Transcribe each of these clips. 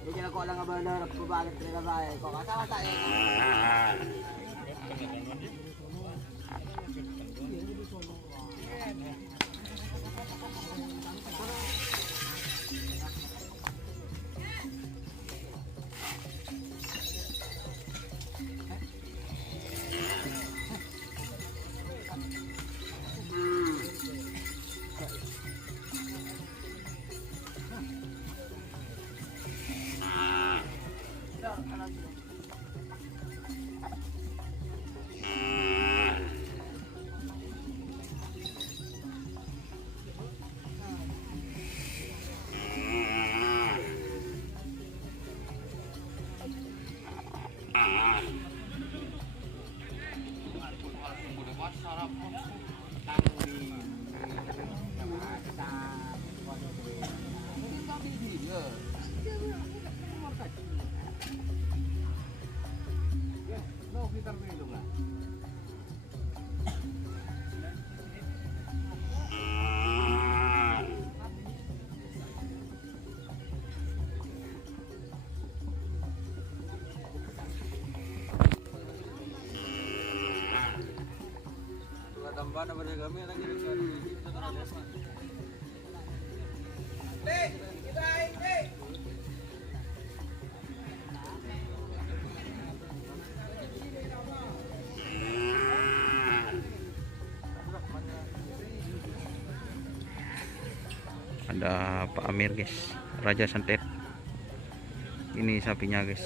Jadi ako lang nga ba pabagit na bahay ko. Kasama sa iyo. Tambahan na kami lagi ada Pak Amir guys, Raja Santet. Ini sapinya guys.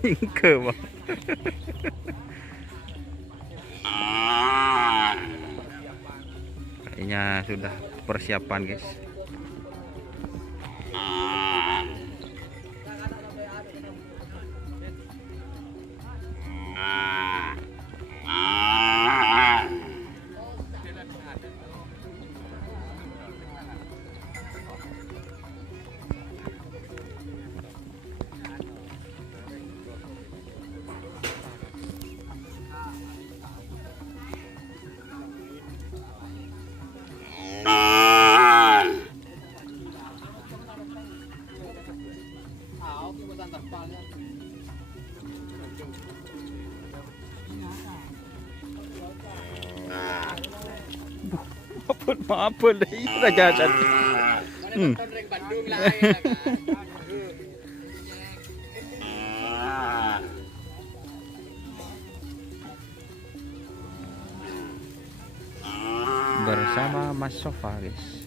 Ingke bang. Kayaknya sudah persiapan guys. Apa deh Raja Santet. Bersama Mas Sofa guys.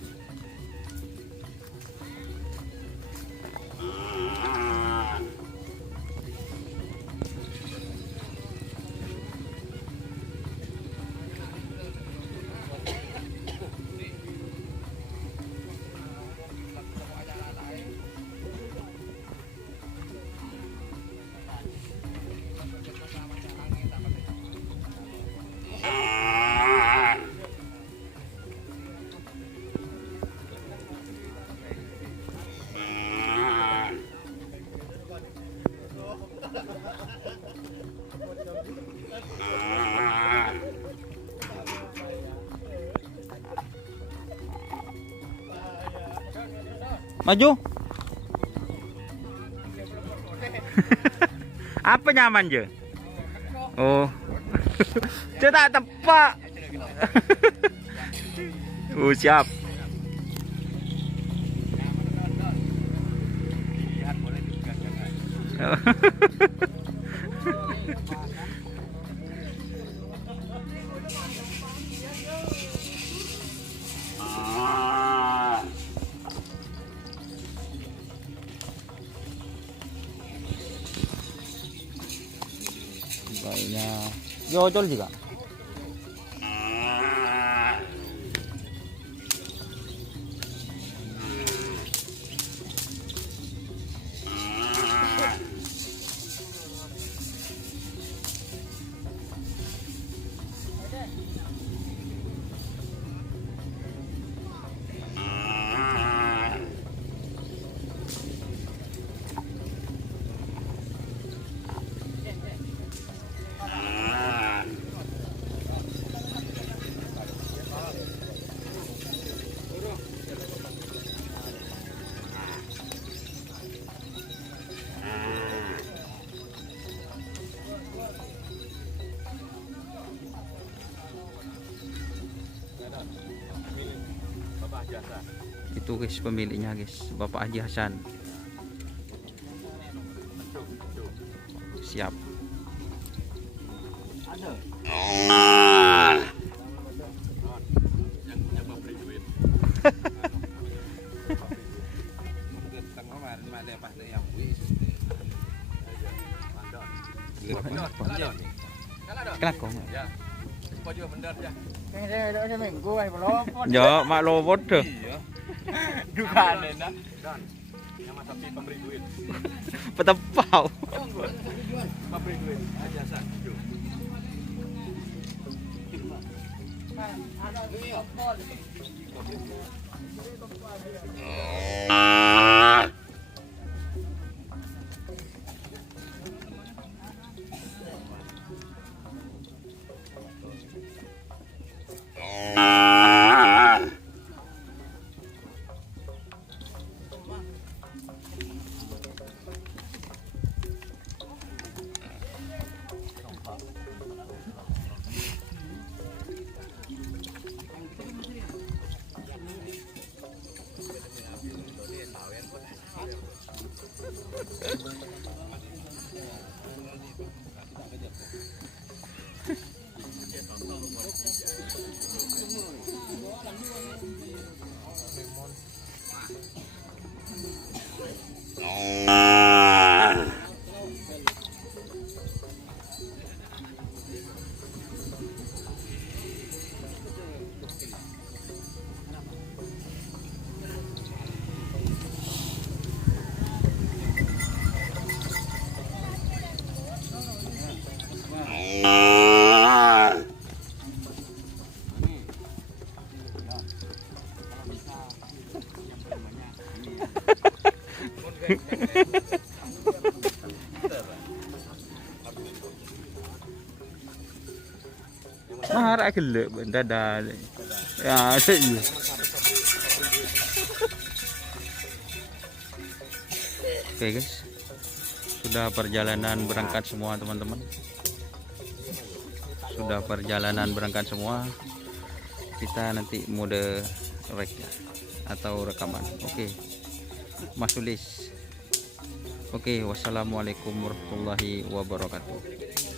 Maju. Apa nyaman je? Oh. Cetak tepak. Siap. Kayaknya jojol juga. Itu guys pemiliknya guys, Bapak Haji Hasan. Siap. Kelakon. Ini minggu ay belum. Ya, mak lobot tuh. Dugaan enak. Yang tapi pemberi duit. Petepau. Pemberi duit. Jasa. Marah gelek benda dah. Ya, iya. Oke guys, sudah perjalanan berangkat semua teman-teman. Sudah perjalanan berangkat semua. Kita nanti mode rek atau rekaman. Oke, Mas Sulis. Oke, wassalamualaikum warahmatullahi wabarakatuh.